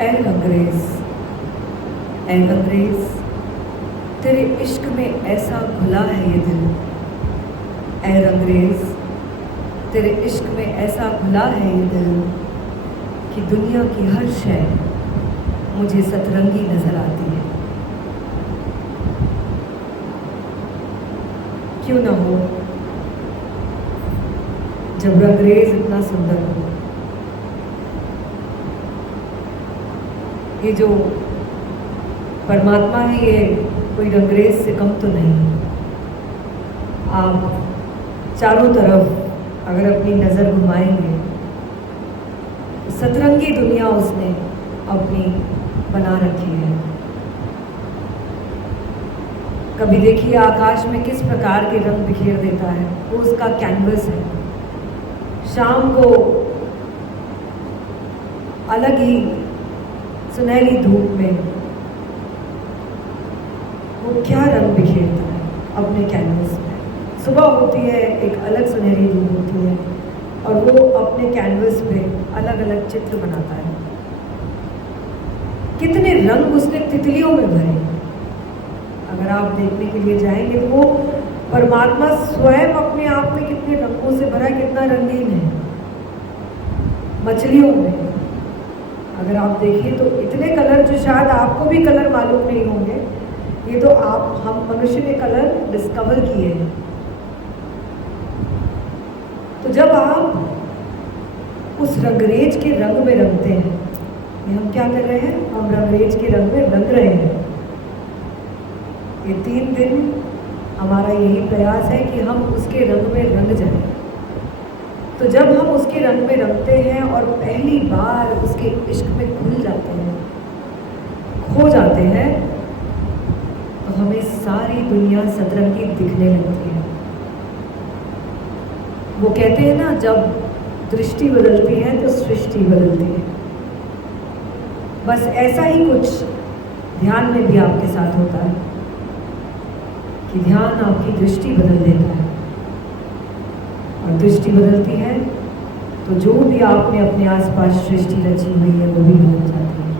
ऐ अंग्रेज, ऐ अंग्रेज, तेरे इश्क में ऐसा घुला है ये दिल। ऐ अंग्रेज, तेरे इश्क में ऐसा घुला है ये दिल कि दुनिया की हर शय मुझे सतरंगी नजर आती है। क्यों ना हो जब रंगरेज इतना सुंदर हो। ये जो परमात्मा है ये कोई रंगरेज से कम तो नहीं। आप चारों तरफ अगर अपनी नज़र घुमाएंगे तो सतरंगी दुनिया उसने अपनी बना रखी है। कभी देखिए आकाश में किस प्रकार के रंग बिखेर देता है, वो उसका कैनवस है। शाम को अलग ही सुनहरी धूप में वो क्या रंग बिखेरता है अपने कैनवस में। सुबह होती है एक अलग सुनहरी धूप होती है और वो अपने कैनवस पे अलग अलग चित्र बनाता है। कितने रंग उसने तितलियों में भरे। अगर आप देखने के लिए जाएंगे तो वो परमात्मा स्वयं अपने आप में कितने रंगों से भरा है, कितना रंगीन है। मछलियों में अगर आप देखिए तो इतने कलर जो शायद आपको भी कलर मालूम नहीं होंगे, ये तो हम मनुष्य ने कलर डिस्कवर किए हैं। तो जब आप उस रंगरेज के रंग में रंगते हैं, ये हम क्या कर रहे हैं, हम रंगरेज के रंग में रंग रहे हैं। ये 3 दिन हमारा यही प्रयास है कि हम उसके रंग में रंग जाएं। तो जब हम उसके रंग में रंगते हैं और पहली बार उसके इश्क में घुल जाते हैं, खो जाते हैं, तो हमें सारी दुनिया सतरंगी दिखने लगती है। वो कहते हैं ना, जब दृष्टि बदलती है तो सृष्टि बदलती है। बस ऐसा ही कुछ ध्यान में भी आपके साथ होता है कि ध्यान आपकी दृष्टि बदल देता है, और दृष्टि बदलती है तो जो भी आपने अपने आसपास सृष्टि रची हुई है वो भी बदल जाती है।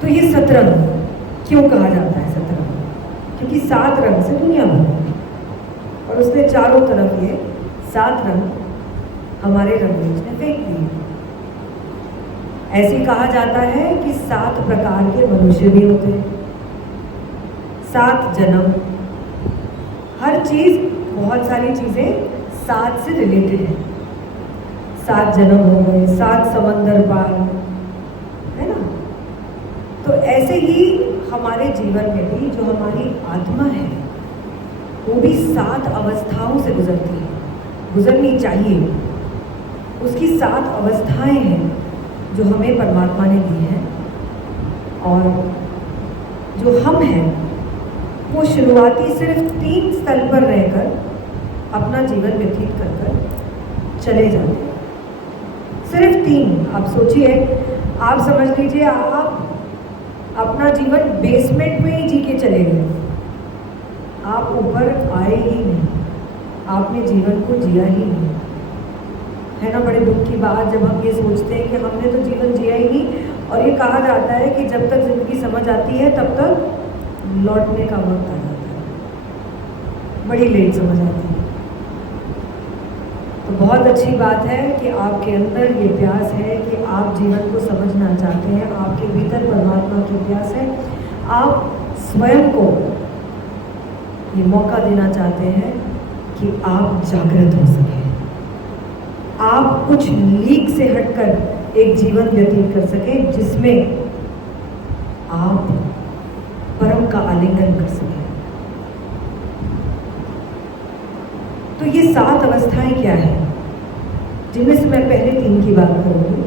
तो ये सतरंग क्यों कहा जाता है सतरंग? क्योंकि 7 रंग से दुनिया बनी और उसने चारों तरफ ये 7 रंग हमारे रंगरेज ने फेंक दिए। ऐसे कहा जाता है कि 7 प्रकार के मनुष्य भी होते हैं, 7 जन्म, हर चीज, बहुत सारी चीजें 7 से रिलेटेड है। 7 जन्म हो गए, 7 समंदर पार, है ना। तो ऐसे ही हमारे जीवन में भी जो हमारी आत्मा है वो भी 7 अवस्थाओं से गुजरती है, गुजरनी चाहिए। उसकी 7 अवस्थाएं हैं जो हमें परमात्मा ने दी हैं, और जो हम हैं वो शुरुआती सिर्फ 3 स्थल पर रहकर अपना जीवन व्यतीत कर कर चले जाते हैं। सिर्फ 3। आप सोचिए, आप समझ लीजिए आप अपना जीवन बेसमेंट में ही जी के चले गए, आप ऊपर आए ही नहीं, आपने जीवन को जिया ही नहीं, है ना। बड़े दुख की बात जब हम ये सोचते हैं कि हमने तो जीवन जिया ही नहीं। और ये कहा जाता है कि जब तक जिंदगी समझ आती है तब तक लौटने का वक्त आ जाता है, बड़ी लेट समझ आती है। तो बहुत अच्छी बात है कि आपके अंदर ये प्यास है कि आप जीवन को समझना चाहते हैं, आपके भीतर परमात्मा की प्यास है, आप स्वयं को ये मौका देना चाहते हैं कि आप जागृत हो सकें, आप कुछ लीक से हटकर एक जीवन व्यतीत कर सकें जिसमें आप परम का आलिंगन कर सकें। तो ये 7 अवस्थाएं क्या है, जिनमें से मैं पहले 3 की बात करूंगी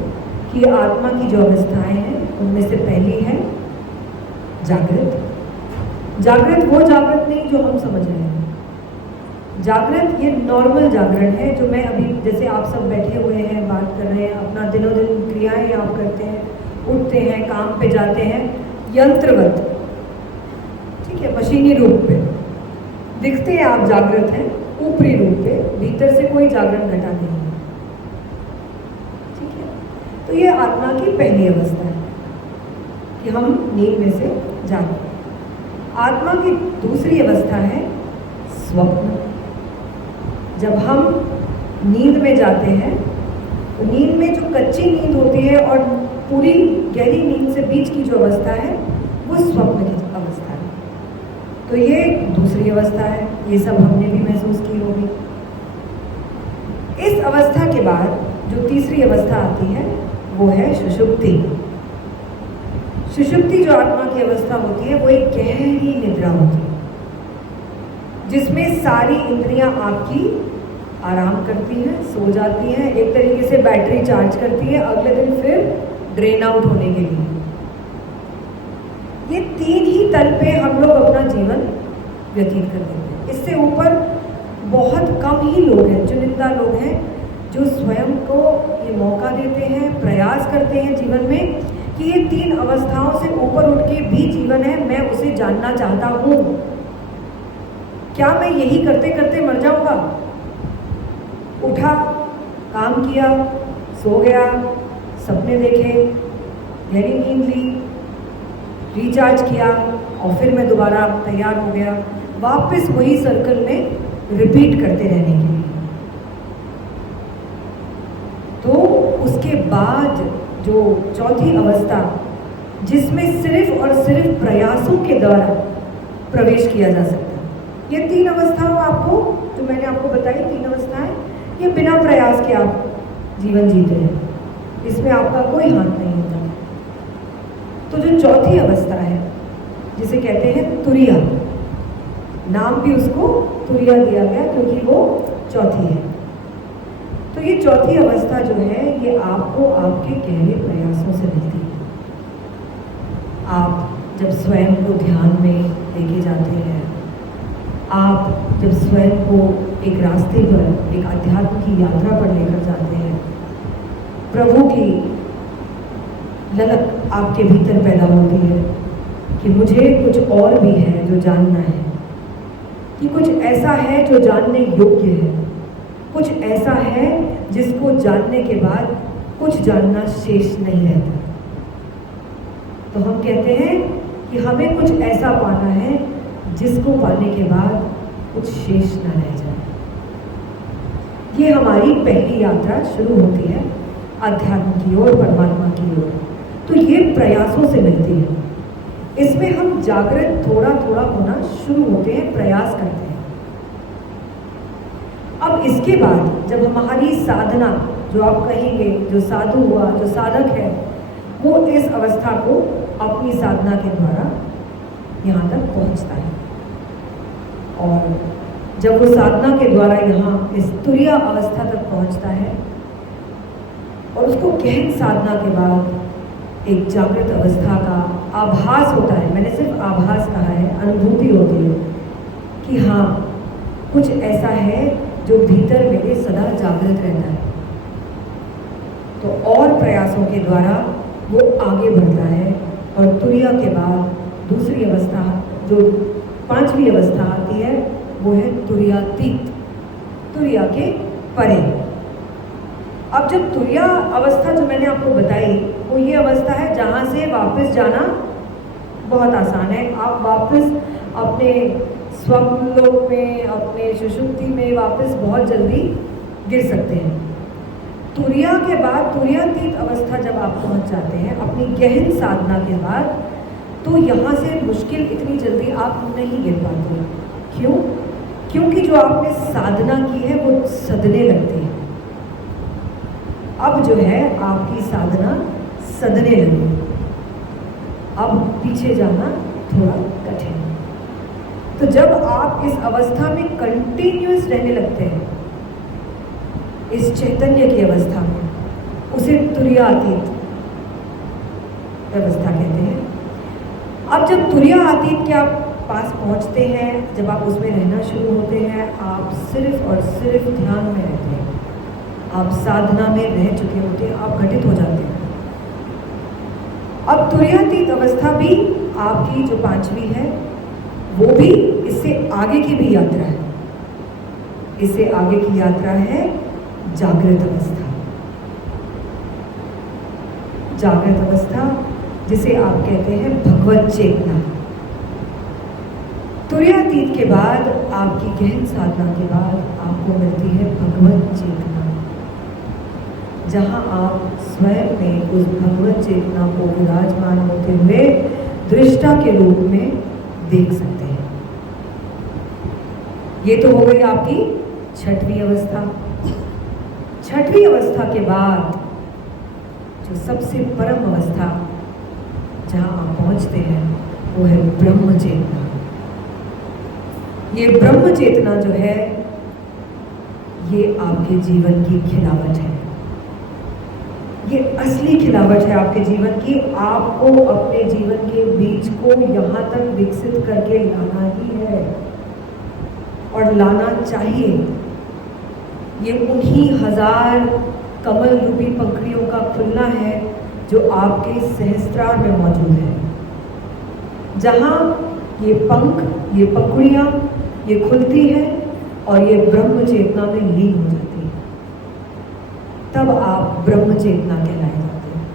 कि आत्मा की जो अवस्थाएं हैं उनमें से पहली है जागृत। जागृत वो जागृत नहीं जो हम समझ रहे हैं। जागृत ये नॉर्मल जागरण है जो मैं अभी, जैसे आप सब बैठे हुए हैं, बात कर रहे हैं, अपना दिनों-दिन क्रियाएं आप करते हैं, उठते हैं, काम पे जाते हैं, यंत्रवत, ठीक है, मशीनी रूप पे दिखते हैं आप जागृत हैं, ऊपरी रूप पे, भीतर से कोई जागरण घटा नहीं है। तो ये आत्मा की पहली अवस्था है कि हम नींद में से जागें। आत्मा की दूसरी अवस्था है स्वप्न। जब हम नींद में जाते हैं तो नींद में जो कच्ची नींद होती है और पूरी गहरी नींद से बीच की जो अवस्था है वो स्वप्न की अवस्था है। तो ये दूसरी अवस्था है, ये सब हमने भी महसूस की होगी। इस अवस्था के बाद जो तीसरी अवस्था आती है वो है सुषुप्ति। सुषुप्ति जो आत्मा की अवस्था होती है वो एक गहरी निद्रा होती है जिसमें सारी इंद्रियां आपकी आराम करती हैं, सो जाती हैं, एक तरीके से बैटरी चार्ज करती है अगले दिन फिर ड्रेन आउट होने के लिए। ये तीन ही तल पे हम लोग अपना जीवन व्यतीत कर देते हैं। इससे ऊपर बहुत कम ही लोग हैं, चुनिंदा लोग हैं जो स्वयं को ये मौका देते हैं, प्रयास करते हैं जीवन में कि ये तीन अवस्थाओं से ऊपर उठ के भी जीवन है, मैं उसे जानना चाहता हूँ। क्या मैं यही करते करते मर जाऊंगा? उठा, काम किया, सो गया, सपने देखे, गहरी नींद ली, रिचार्ज किया और फिर मैं दोबारा तैयार हो गया, वापस वही सर्कल में रिपीट करते रहने के लिए। तो उसके बाद जो चौथी अवस्था जिसमें सिर्फ और सिर्फ प्रयासों के द्वारा प्रवेश किया जा सकता है। ये तीन अवस्थाओं आपको जो मैंने आपको बताई, तीन अवस्थाएं, ये बिना प्रयास के आप जीवन जीते हैं, इसमें आपका कोई हाथ नहीं होता। तो जो चौथी अवस्था है जिसे कहते हैं तुरिया, नाम भी उसको तुरिया दिया गया क्योंकि वो चौथी है। तो ये चौथी अवस्था जो है ये आपको आपके गहरे प्रयासों से मिलती है। आप जब स्वयं को ध्यान में लेके जाते हैं, आप जब स्वयं को एक रास्ते पर, एक अध्यात्म की यात्रा पर लेकर जाते हैं, प्रभु की ललक आपके भीतर पैदा होती है कि मुझे कुछ और भी है जो जानना है, कि कुछ ऐसा है जो जानने योग्य है, कुछ ऐसा है जिसको जानने के बाद कुछ जानना शेष नहीं रहता। तो हम कहते हैं कि हमें कुछ ऐसा पाना है जिसको पाने के बाद कुछ शेष न रह जाए। ये हमारी पहली यात्रा शुरू होती है अध्यात्म की ओर, परमात्मा की ओर। तो ये प्रयासों से मिलती है। इसमें हम जागृत थोड़ा थोड़ा होना शुरू होते हैं, प्रयास करते हैं। अब इसके बाद जब हमारी साधना, जो आप कहेंगे जो साधु हुआ, जो साधक है, वो इस अवस्था को अपनी साधना के द्वारा यहाँ तक पहुँचता है। और जब वो साधना के द्वारा यहाँ इस तुरिया अवस्था तक पहुँचता है और उसको गहन साधना के बाद एक जागृत अवस्था का आभास होता है, मैंने सिर्फ आभास कहा है, अनुभूति होती है कि हाँ कुछ ऐसा है जो भीतर मेरे सदा जागृत रहता है। तो और प्रयासों के द्वारा वो आगे बढ़ता है और तुरिया के बाद दूसरी अवस्था, जो पांचवी अवस्था आती है, वो है तुरियातीत, तुरिया के परे। अब जब तुरिया अवस्था जो मैंने आपको बताई वो ये अवस्था है जहाँ से वापस जाना बहुत आसान है। आप वापस अपने स्वप्न लोक में, अपने सुषुप्ति में वापस बहुत जल्दी गिर सकते हैं। तुरिया के बाद तुरियातीत अवस्था जब आप पहुंच जाते हैं अपनी गहन साधना के बाद, तो यहाँ से मुश्किल इतनी जल्दी आप नहीं गिर पाते। क्यों? क्योंकि जो आपने साधना की है वो सदने लगती है। अब जो है आपकी साधना सदने लगी, अब पीछे जाना थोड़ा कठिन। तो जब आप इस अवस्था में कंटिन्यूअस रहने लगते हैं, इस चैतन्य की अवस्था में, उसे तुरियातीत अवस्था कहते हैं। अब जब तुरियातीत के आप पास पहुंचते हैं, जब आप उसमें रहना शुरू होते हैं, आप सिर्फ और सिर्फ ध्यान में रहते हैं, आप साधना में रह चुके होते हैं, आप घटित हो जाते हैं। अब तुरियातीत अवस्था भी आपकी जो पांचवी है वो भी इससे आगे की भी यात्रा है। इससे आगे की यात्रा है जागृत अवस्था। जागृत अवस्था, जिसे आप कहते हैं भगवत चेतना। तुर्यातीत के बाद, आपकी गहन साधना के बाद आपको मिलती है भगवत चेतना, जहां आप स्वयं में उस भगवत चेतना को विराजमान होते हुए दृष्टा के रूप में देख सकते हैं। ये तो हो गई आपकी छठवीं अवस्था। छठवीं अवस्था के बाद जो सबसे परम अवस्था जहां आप पहुंचते हैं वो है ब्रह्म चेतना। ये ब्रह्म चेतना जो है, ये आपके जीवन की खिलावट है। ये असली खिलावट है आपके जीवन की। आपको अपने जीवन के बीज को यहाँ तक विकसित करके लाना ही है और लाना चाहिए। ये उन्हीं हजार कमल रूपी पंखुड़ियों का खुलना है जो आपके सहस्त्रार में मौजूद है, जहाँ ये पंख, ये पंखुड़ियाँ, ये खुलती है और ये ब्रह्म चेतना में लीन हो जाती है। तब आप ब्रह्म चेतना कहलाए जाते हैं।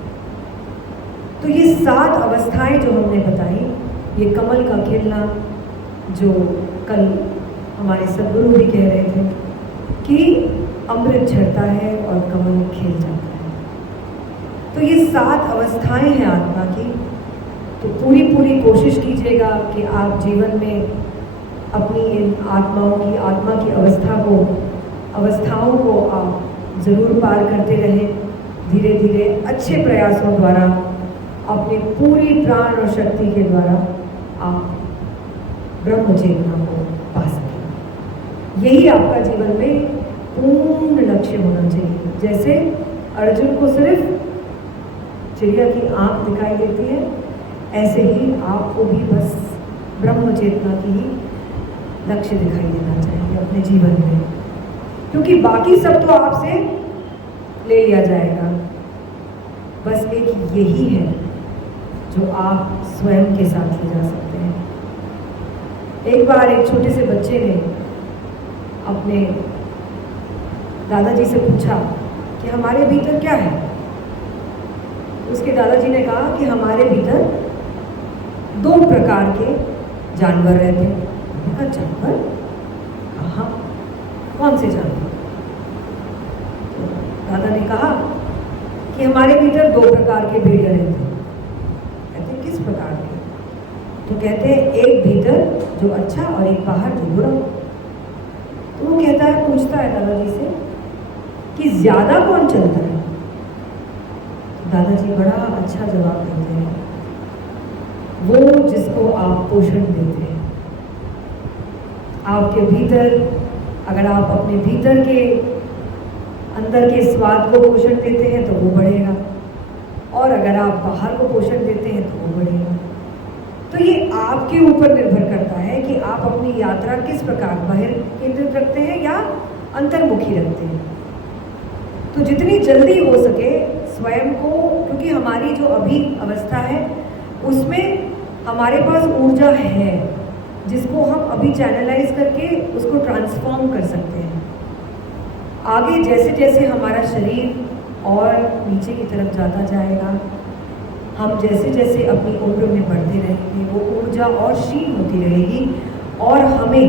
तो ये 7 अवस्थाएं जो हमने बताई, ये कमल का खिलना, जो कल हमारे सद्गुरु भी कह रहे थे कि अमृत झरता है और कमल खिल जाता है। तो ये 7 अवस्थाएं हैं आत्मा की। तो पूरी कोशिश कीजिएगा कि आप जीवन में अपनी इन आत्मा की अवस्थाओं को आप ज़रूर पार करते रहें। धीरे धीरे अच्छे प्रयासों द्वारा, अपने पूरी प्राण और शक्ति के द्वारा आप ब्रह्म चेतना को पा सकें। यही आपका जीवन में पूर्ण लक्ष्य होना चाहिए। जैसे अर्जुन को सिर्फ चिड़िया की आंख दिखाई देती है, ऐसे ही आपको भी बस ब्रह्म चेतना की ही लक्ष्य दिखाई देना चाहिए अपने जीवन में, क्योंकि बाकी सब तो आपसे ले लिया जाएगा। बस एक यही है जो आप स्वयं के साथ ले जा सकते हैं। एक बार एक छोटे से बच्चे ने अपने दादाजी से पूछा कि हमारे भीतर क्या है। उसके दादाजी ने कहा कि हमारे भीतर 2 प्रकार के जानवर रहते हैं। जानवर? कहाँ? कौन से जानवर? तो दादा ने कहा कि हमारे भीतर 2 प्रकार के भेड़िया रहते हैं। कहते किस प्रकार के? तो कहते हैं एक भीतर जो अच्छा और एक बाहर जो बुरा। तो वो कहता है, पूछता है दादाजी से कि ज्यादा कौन चलता है? दादाजी बड़ा अच्छा जवाब देते हैं, वो जिसको आप पोषण देते हैं। आपके भीतर, अगर आप अपने भीतर के अंदर के स्वाद को पोषण देते हैं तो वो बढ़ेगा, और अगर आप बाहर को पोषण देते हैं तो वो बढ़ेगा। तो ये आपके ऊपर निर्भर करता है कि आप अपनी यात्रा किस प्रकार बाहर केंद्रित रखते हैं या अंतर्मुखी रखते हैं। तो जितनी जल्दी हो सके स्वयं को, क्योंकि हमारी जो अभी अवस्था है उसमें हमारे पास ऊर्जा है जिसको हम अभी चैनलाइज करके उसको ट्रांसफॉर्म कर सकते हैं। आगे जैसे जैसे हमारा शरीर और नीचे की तरफ जाता जाएगा, हम जैसे जैसे अपनी उम्र में बढ़ते रहेंगे, वो ऊर्जा और क्षीण होती रहेगी और हमें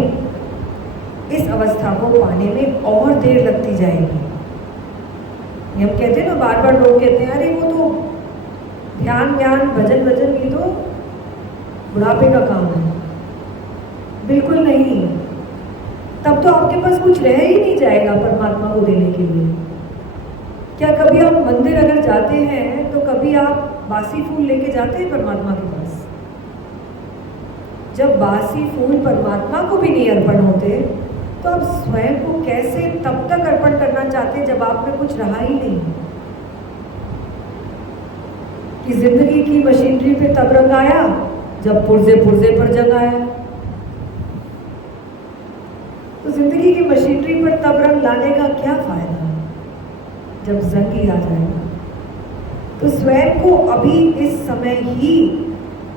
इस अवस्था को पाने में और देर लगती जाएगी। हम कहते हैं ना, बार बार लोग कहते हैं अरे वो तो ध्यान भजन ये तो बुढ़ापे का काम है। बिल्कुल नहीं। तब तो आपके पास कुछ रह ही नहीं जाएगा परमात्मा को देने के लिए। क्या कभी आप मंदिर अगर जाते हैं तो कभी आप बासी फूल लेके जाते हैं परमात्मा के पास? जब बासी फूल परमात्मा को भी नहीं अर्पण होते तो आप स्वयं को कैसे तब तक अर्पण करना चाहते हैं जब आप में कुछ रहा ही नहीं? कि जिंदगी की मशीनरी पे तब रंग आया जब पुर्जे पर जंग आया। तो जिंदगी की मशीनरी पर तब रंग लाने का क्या फायदा जब जंग ही आ जाएगा। तो स्वयं को अभी इस समय ही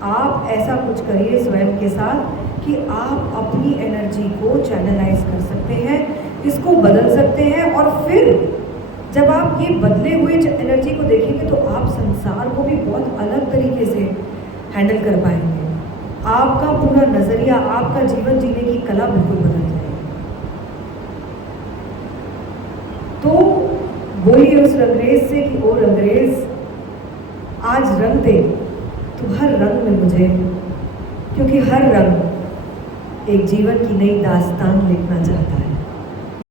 आप ऐसा कुछ करिए स्वयं के साथ कि आप अपनी एनर्जी को चैनलाइज कर सकते हैं, इसको बदल सकते हैं और फिर जब आप ये बदले हुए एनर्जी को देखेंगे तो आप संसार को भी बहुत अलग तरीके से हैंडल कर पाएंगे। आपका पूरा नजरिया, आपका जीवन जीने की कला बिल्कुल बदल जाएगी। तो बोलिए उस रंगरेज से कि ओ रंगरेज, आज रंग दे तू हर रंग में मुझे, क्योंकि हर रंग एक जीवन की नई दास्तान लिखना चाहता है।